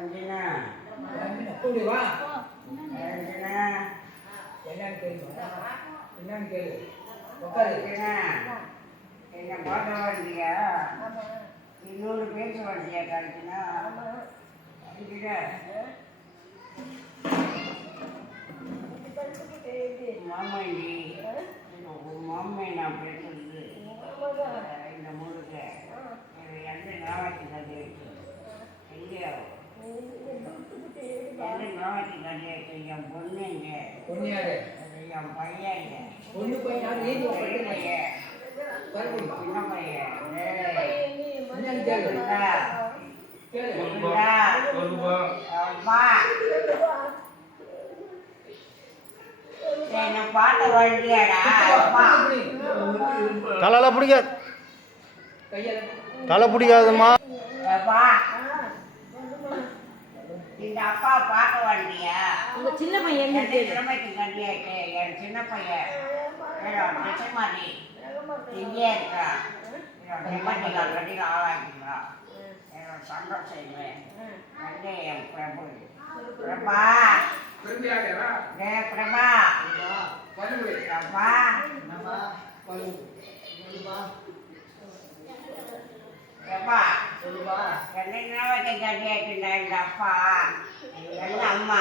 அர்ஜுனா கூடி வா. அர்ஜுனா என்னன்னு கேளுமா என்னன்னு கேளு உட்காரு. அர்ஜுனா என்ன பார்க்க வந்தியா இன்னொரு பேச அர்ஜுனா அர்ஜுனா மாமாண்டி மாமை நான் பேசுறது? இந்த முழுக்க. எந்த நாளைக்கு கதை என் பொண்ணு பையன் கருப்புமா சின்ன பையன். கேளு. அம்மா. பிடிக்காது. கையால. தலை பிடிக்காதும்மா அப்பா இந்த அப்பா பார்க்க வண்டியா உங்க சின்ன பையன் எந்த கிழமைக்கு கண்டியாயிட்டு என் சின்ன பையன். மாதிரி இங்கே இருக்கா? நிம்மதி கண்டியில் ஆளாக்கிங்களா என்னோட சந்தோஷம் இல்லை வந்து என் பிரபு. பிரபா. கிழமைக்கு கண்டியாயிட்டுண்டா இந்த அப்பா? எந்த அம்மா?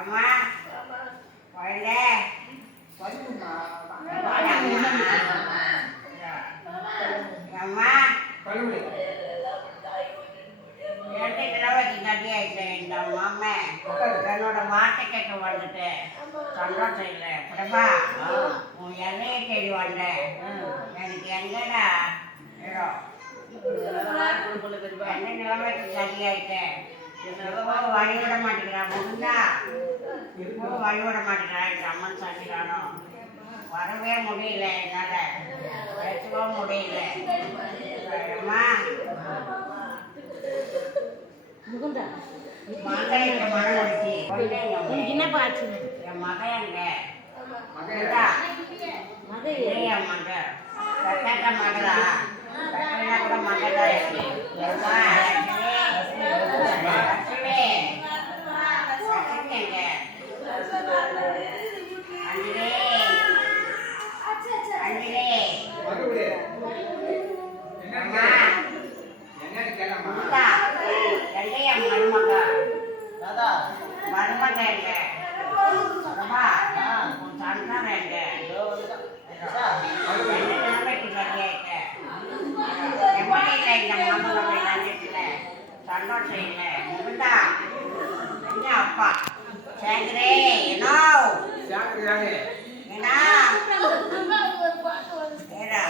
அம்மா? குழந்தை? அம்மா? என்னோட மாட்டை கேட்க வந்துட்டு சந்தோஷம் இல்லை. பிரபா உன் எல்லையை தேடி வந்தேன் எனக்கு எங்கடா? ரெண்டு கிழமைக்கு கட்டியாயிட்டேன் இப்போ வழிவிட மாட்டேங்கிறான் முகுந்தா இப்போ வழிவிட மாட்டேங்கிறான் இந்த அம்மன் சந்திரானோ வரவே முடியல என்னால் பேசவும் முடியல முகுந்தா மகனுக்கு மனம் முடிச்சு உனக்கு என்னப்பா ஆச்சு என் மகன். எங்க மகையா இந்தா, மக இது என் மகன். கட்டாட்ட மகளா? கட்டினா கூட சந்தோஷம் இல்லை. எங்க அப்பா? சேகரே, என்னோ? சாப்பிடுறாங்க என்ன? ஏடா?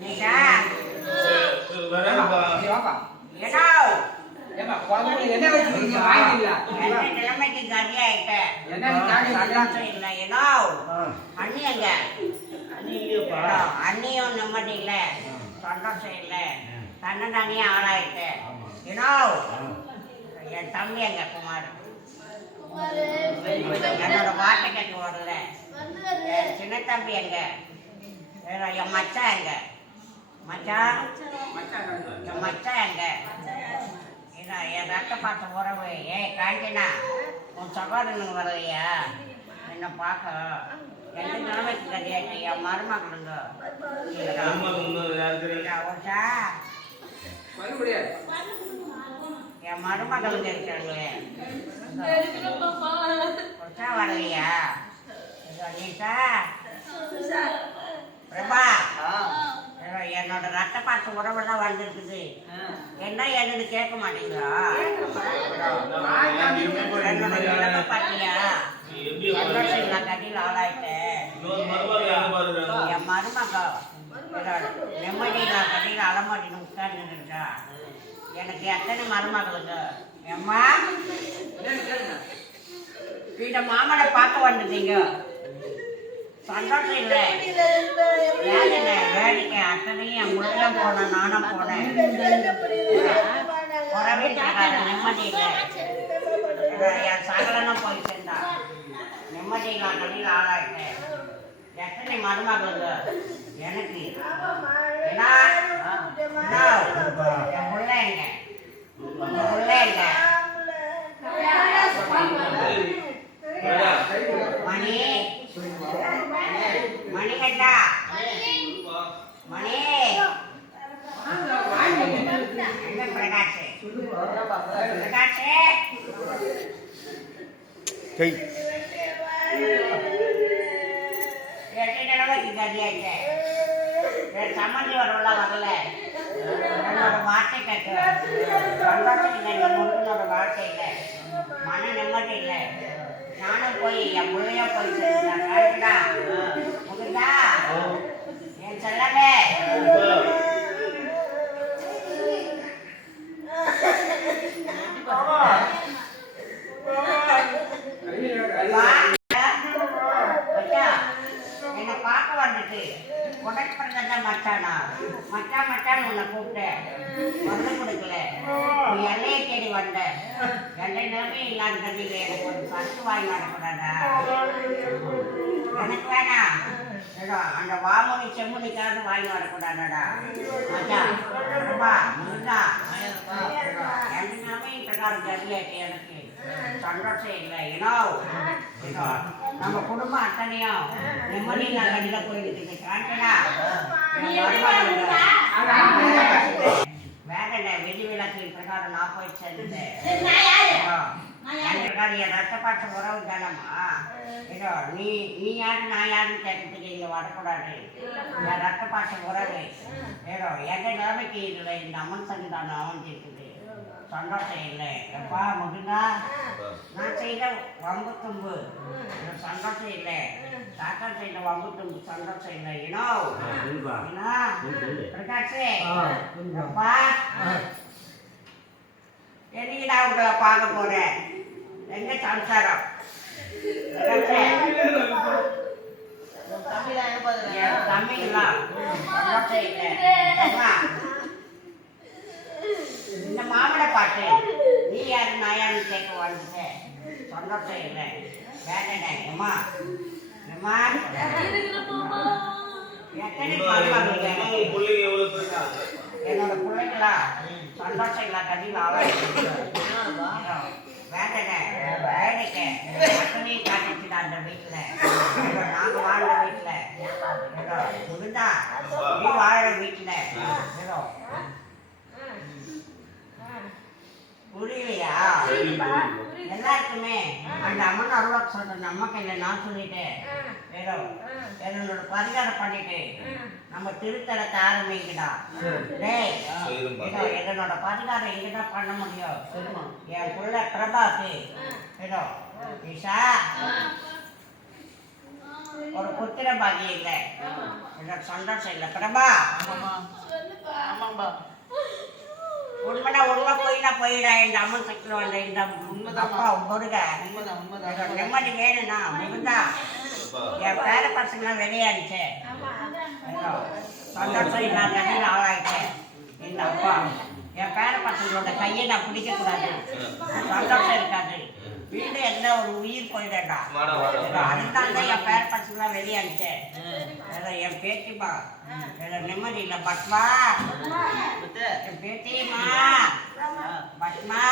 நீடா? நீ வாப்பா என்னோ? என்ன வச்சிருக்கீங்க ரெண்டு கிழமைக்கு கட்டியாயிட்ட. என்னன்னு கேளு சந்தோஷம் இல்லை. என்னோ? அண்ணி எங்க? ஏடா, அண்ணியும் நிம்மதி இல்லை சந்தோஷம் இல்லை தன்னதானியே ஆளாயிட்டு ஏனோ? என் தம்பி எங்க குமார். என்னோட வாட்டை கேட்க வரல சின்ன தம்பி எங்க? என் மச்சான் எங்க? மச்சான்? என் மச்சான் எங்க? என் ரத்த பார்த்த உறவு. ஏ காஞ்சினா உன் சகோதரனுக்கு வரலையா என்ன பார்க்க? எந்த நிலைமைக்கு கட்டியாச்சு என் மருமகளுங்க ஒருஷா என் மருமகளுங்க இருக்காங்களே கொடுத்தா வரலையா? நீசா பிரபா என்னோட ரத்த பாசம் உறவு எல்லாம் வந்துருக்குது என்ன என்னன்னு கேட்க மாட்டீங்களா? என்னோட பாத்தியா நான் கட்டியில் ஆளாயிட்டேன் என் மருமக நிம்மதி நான் கட்டியில் அலமாட்டின்னு உட்கார்ந்துருக்கா எனக்கு எத்தனை மருமகளுக்கு எம்மா? இந்த மாமனை பார்க்க வந்துட்டீங்க. சந்தோஷம் இல்லை. வேதனை வேடிக்கை அத்தனையும் என் முழுக்க போனேன். நானும் போனேன். உறவே இருக்காது. நிம்மதி இல்லை. என் சகலனும் போய் சேர்ந்தா நிம்மதி நான் கட்டியில் ஆளாயிட்டேன். எத்தனை மருமகளுங்க எனக்கு? என் பிள்ளைங்க. பிள்ளைங்க. மணி. மணிகண்டா மணி. என்ன பிரகாஷ்? பிரகாஷ்? கை எட்டு தடவைக்கு கதியாயிட்ட என் சம்மந்தி வரல வரல என்னோட வார்த்தை கேட்க சந்தோஷம் இல்லை முருகனோட வார்த்தை இல்லை மன நிம்மதி இல்லை நானும் போய் என் பிள்ளைய போய் சேர்ந்துட்டா முருகா என் செல்லவே வா. மச்சான், என்னை பார்க்க வந்துட்டு. உனக்கு பிறந்த மச்சானா? மச்சான் மச்சான் உன்னை கூப்பிட்டேன் வந்து கொடுக்கல. நீ எல்லையை தேடி வந்த. எல்லை நிலைமை இல்லாத கதையில எனக்கு ஒரு பரிசு வாங்கி நடக்கூடாதா எனக்கு வேணாம் அந்த வாமொழி செம்முனிக்காவது வாங்கி வரக்கூடாதாடா. மச்சான் ரூபா முருகா எந்த பிரகாரம் தெரியல எனக்கு சந்தோஷம் இல்லை ஏனோ நம்ம குடும்பம் அத்தனையும் நிம்மதி நல்லடியில் போயிட்டு காண்டனா வேகண்ட விதி விளக்கின் பிரகாரம் நான் போய் சேர்ந்தேன். என் ரத்தப்பாட்டு உறவு தானம்மா? ஏதோ நீ நீ யாரு நான் யாருன்னு கேட்கறதுக்கு இங்க வரக்கூடாது. என் ரத்தப்பாட்டு உறவு. ஏதோ எந்த நிலைமைக்கு இதுல இந்த அம்மன் சன்னிதானம் அமைஞ்சிருக்குது. சந்தோஷம் இல்லை எப்பா முருகா நான் செய்த வம்பு தும்பு சந்தோஷம் இல்லை தாத்தா செய்த வம்பு தும்பு சந்தோஷம் இல்லை இனோ. பிரகாஷே அப்பா என்னைக்கு நான் உங்களை பார்க்க போறேன்? எங்க சம்சாரம் தம்பிங்களா சந்தோஷம் இல்லை அம்மா, இந்த மாமனை பாட்டு நீ யாரு நான் யாருன்னு கேட்க வந்துட்டேன் சந்தோஷம் இல்லை வேண்டடா அம்மா. அம்மா என்னோட பிள்ளைங்களா? சந்தோஷம் இல்லை கதியில் ஆளாயிட்டு நான் சொல்லிட்டேன். ஏதோ என்னோட பரிகாரம் பண்ணிட்டு நம்ம திருத்தலத்தை ஆரம்பிக்கடா டேய் என்னோட பரிகாரம் இங்கதான் பண்ண முடியும். என் புள்ள பிரபாக்கு. ஏதோ ஈஷா ஒரு புத்திர பாக்கியம் இல்லை. என்னோட சந்தோஷம் இல்லை. பிரபா. உண்மைனா உண்மை போயினா போயிடா இந்த அம்மன் சக்தி வந்த இந்த அப்பா முருக. நிம்மதி வேணும்னா முருகா. என் பேர பசங்களாம் வெளியாடுச்சு சந்தோஷம் இல்லாத நிலையில ஆளாயிட்டேன். இந்த அப்பா. என் பேர பசங்களோட கையை நான் பிடிக்க கூடாது சந்தோஷம் இருக்காது. வீடு என்ன ஒரு உயிர் போயிடா அதுதான் தான் என் பேர் பசங்களாம் வெளியானுச்சேன் என் பேத்திமா எனக்கு நிம்மதி இல்லை பட்மா என் பேட்டிமா பட்மா